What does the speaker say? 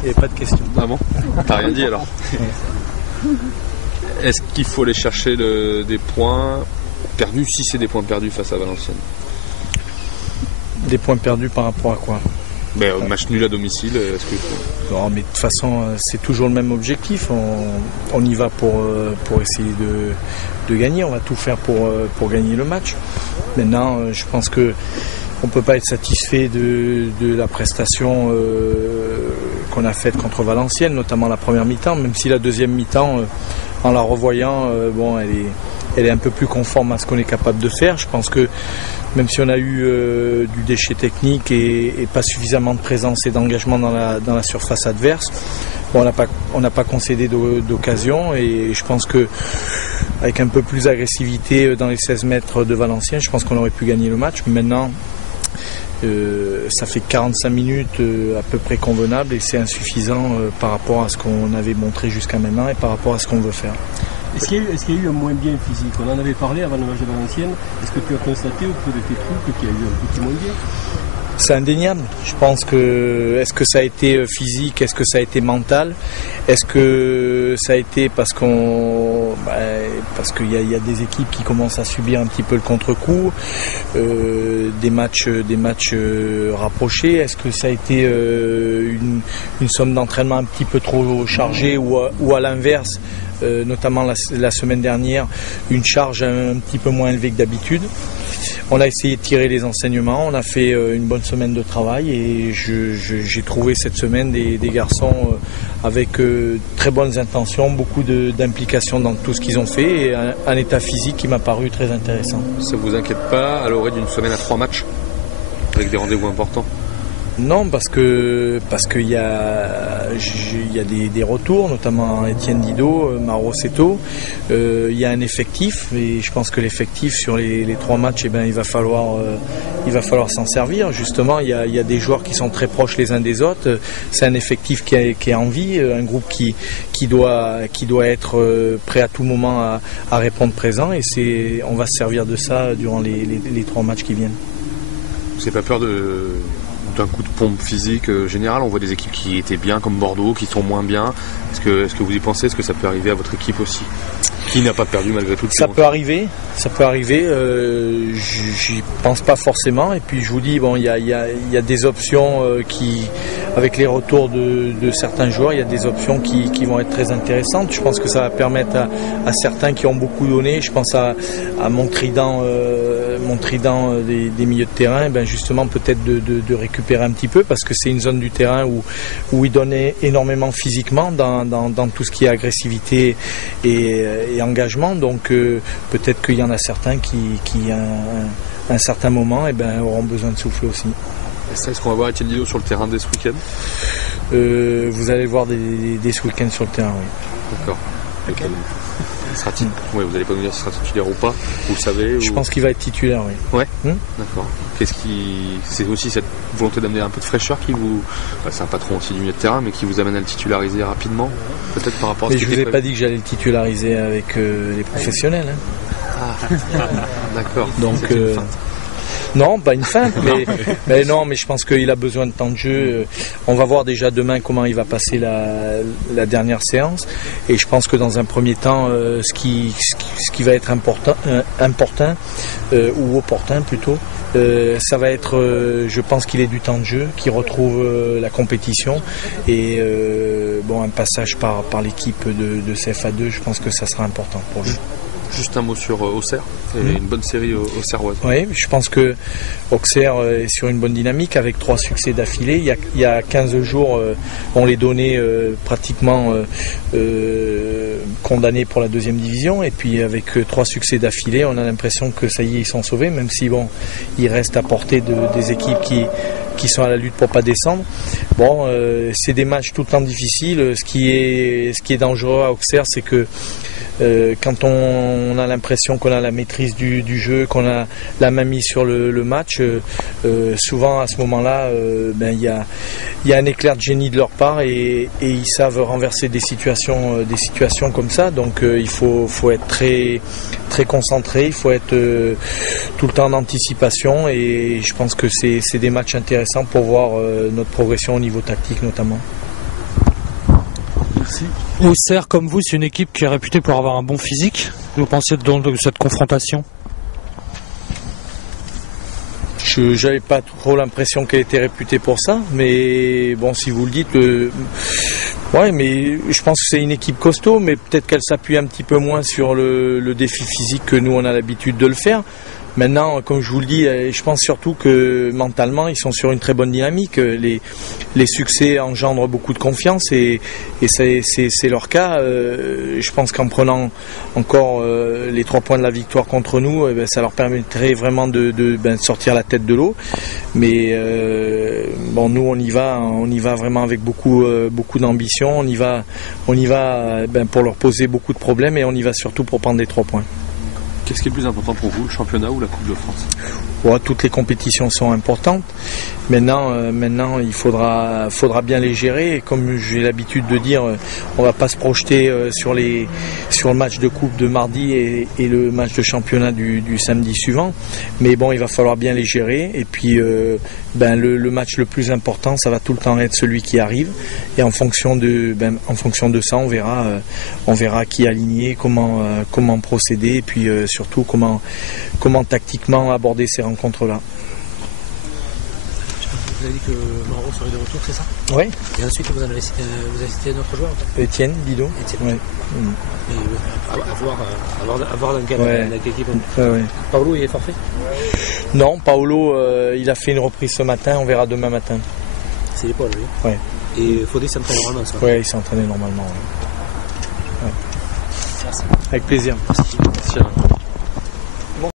Il n'y avait pas de question. Ah bon? T'as rien dit alors? Est-ce qu'il faut aller chercher des points perdus, si c'est des points perdus face à Valenciennes? Des points perdus par rapport à quoi? Match nul à domicile, est-ce qu'il faut... Non, mais de toute façon, c'est toujours le même objectif. On y va pour essayer de gagner. On va tout faire pour gagner le match. Maintenant, je pense que on ne peut pas être satisfait de la prestation qu'on a faite contre Valenciennes, notamment la première mi-temps, même si la deuxième mi-temps, en la revoyant, elle est un peu plus conforme à ce qu'on est capable de faire. Je pense que même si on a eu du déchet technique et pas suffisamment de présence et d'engagement dans la surface adverse, on n'a pas concédé d'occasion, et je pense que avec un peu plus d'agressivité dans les 16 mètres de Valenciennes, je pense qu'on aurait pu gagner le match. Maintenant, ça fait 45 minutes à peu près convenable, et c'est insuffisant par rapport à ce qu'on avait montré jusqu'à maintenant et par rapport à ce qu'on veut faire. Est-ce qu'il y a eu un moins bien physique? On en avait parlé avant le match de Valenciennes. Est-ce que tu as constaté au cours de tes trucs qu'il y a eu un petit moins bien? C'est indéniable. Je pense que, est-ce que ça a été physique, est-ce que ça a été mental, est-ce que ça a été parce qu'il y a des équipes qui commencent à subir un petit peu le contre-coup, des matchs rapprochés, est-ce que ça a été une somme d'entraînement un petit peu trop chargée, ou à l'inverse, notamment la semaine dernière, une charge un petit peu moins élevée que d'habitude. On a essayé de tirer les enseignements, on a fait une bonne semaine de travail, et j'ai trouvé cette semaine des garçons avec très bonnes intentions, beaucoup d'implication dans tout ce qu'ils ont fait, et un état physique qui m'a paru très intéressant. Ça vous inquiète pas à l'orée d'une semaine à 3 matchs avec des rendez-vous importants? Non, parce qu'il y a des retours, notamment Étienne Didot, Mauro Seto. Il y a un effectif, et je pense que l'effectif sur les 3 matchs, il va falloir s'en servir. Justement, il y a des joueurs qui sont très proches les uns des autres. C'est un effectif qui est en vie, un groupe qui doit être prêt à tout moment à répondre présent, et on va se servir de ça durant les 3 matchs qui viennent. Vous n'avez pas peur d'un coup de pompe physique général? On voit des équipes qui étaient bien comme Bordeaux, qui sont moins bien. Est-ce que vous y pensez? Est-ce que ça peut arriver à votre équipe aussi, qui n'a pas perdu malgré tout? Ça peut arriver. J'y pense pas forcément. Et puis je vous dis, il y a des options avec les retours de certains joueurs, il y a des options qui vont être très intéressantes. Je pense que ça va permettre à certains qui ont beaucoup donné. Je pense à mon trident des milieux de terrain, justement peut-être de récupérer un petit peu, parce que c'est une zone du terrain où il donnait énormément physiquement dans tout ce qui est agressivité et engagement. Donc peut-être qu'il y en a certains qui à un certain moment auront besoin de souffler aussi. Est-ce qu'on va voir Étienne Didot sur le terrain dès ce week-end? Vous allez voir dès ce week-end sur le terrain, oui. D'accord. Oui, vous n'allez pas nous dire s'il sera titulaire ou pas, vous le savez? Je pense qu'il va être titulaire, oui. Ouais. D'accord. C'est aussi cette volonté d'amener un peu de fraîcheur qui vous... c'est un patron aussi du milieu de terrain, mais qui vous amène à le titulariser rapidement, peut-être par rapport à ce que... Mais je vous ai pas dit que j'allais le titulariser avec les professionnels. D'accord. Donc... Non, pas une feinte, mais je pense qu'il a besoin de temps de jeu. On va voir déjà demain comment il va passer la dernière séance, et je pense que dans un premier temps, ce qui va être important ou opportun plutôt, ça va être, je pense qu'il ait du temps de jeu, qu'il retrouve la compétition, et un passage par l'équipe de CFA2, je pense que ça sera important pour lui. Juste un mot sur Auxerre, une bonne série auxerroise. Oui, je pense que Auxerre est sur une bonne dynamique avec 3 succès d'affilée. Il y a 15 jours, on les donnait pratiquement condamnés pour la 2e division, et puis avec 3 succès d'affilée, on a l'impression que ça y est, ils sont sauvés, même si ils restent à portée des équipes qui sont à la lutte pour pas descendre. C'est des matchs tout le temps difficiles. Ce qui est dangereux à Auxerre, c'est que quand on a l'impression qu'on a la maîtrise du jeu, qu'on a la main mise sur le match, souvent à ce moment-là, il y a un éclair de génie de leur part, et ils savent renverser des situations comme ça. Donc il faut être très, très concentré, il faut être tout le temps en anticipation, et je pense que c'est des matchs intéressants pour voir notre progression au niveau tactique notamment. Merci. Auxerre, comme vous, c'est une équipe qui est réputée pour avoir un bon physique. Vous pensez donc de cette confrontation? Je n'avais pas trop l'impression qu'elle était réputée pour ça, mais bon, si vous le dites, ouais, mais je pense que c'est une équipe costaud, mais peut-être qu'elle s'appuie un petit peu moins sur le défi physique que nous on a l'habitude de le faire. Maintenant, comme je vous le dis, je pense surtout que mentalement, ils sont sur une très bonne dynamique. Les succès engendrent beaucoup de confiance et c'est leur cas. Je pense qu'en prenant encore les 3 points de la victoire contre nous, ça leur permettrait vraiment de sortir la tête de l'eau. Mais bon, nous, on y va vraiment avec beaucoup d'ambition. On y va pour leur poser beaucoup de problèmes et on y va surtout pour prendre les 3 points. Qu'est-ce qui est le plus important pour vous, le championnat ou la Coupe de France? Ouais, toutes les compétitions sont importantes. Maintenant, il faudra bien les gérer. Et comme j'ai l'habitude de dire, on va pas se projeter sur le match de coupe de mardi et le match de championnat du samedi suivant. Mais bon, il va falloir bien les gérer. Et puis, le match le plus important, ça va tout le temps être celui qui arrive. Et en fonction de ça, on verra qui aligner, comment procéder, et puis surtout comment tactiquement aborder ces rencontres-là. Vous avez dit que Mauro serait de retour, c'est ça? Oui. Et ensuite, vous avez cité notre joueur? Étienne, Didot. Étienne. Ouais. À voir dans quelle équipe. Ouais. Paolo, il est forfait? Non, Paolo, il a fait une reprise ce matin, on verra demain matin. C'est l'épaule, oui. Ouais. Et Fodé s'entraîne normalement, ça? Oui, il s'est entraîné normalement. Ouais. Merci. Avec plaisir. Merci.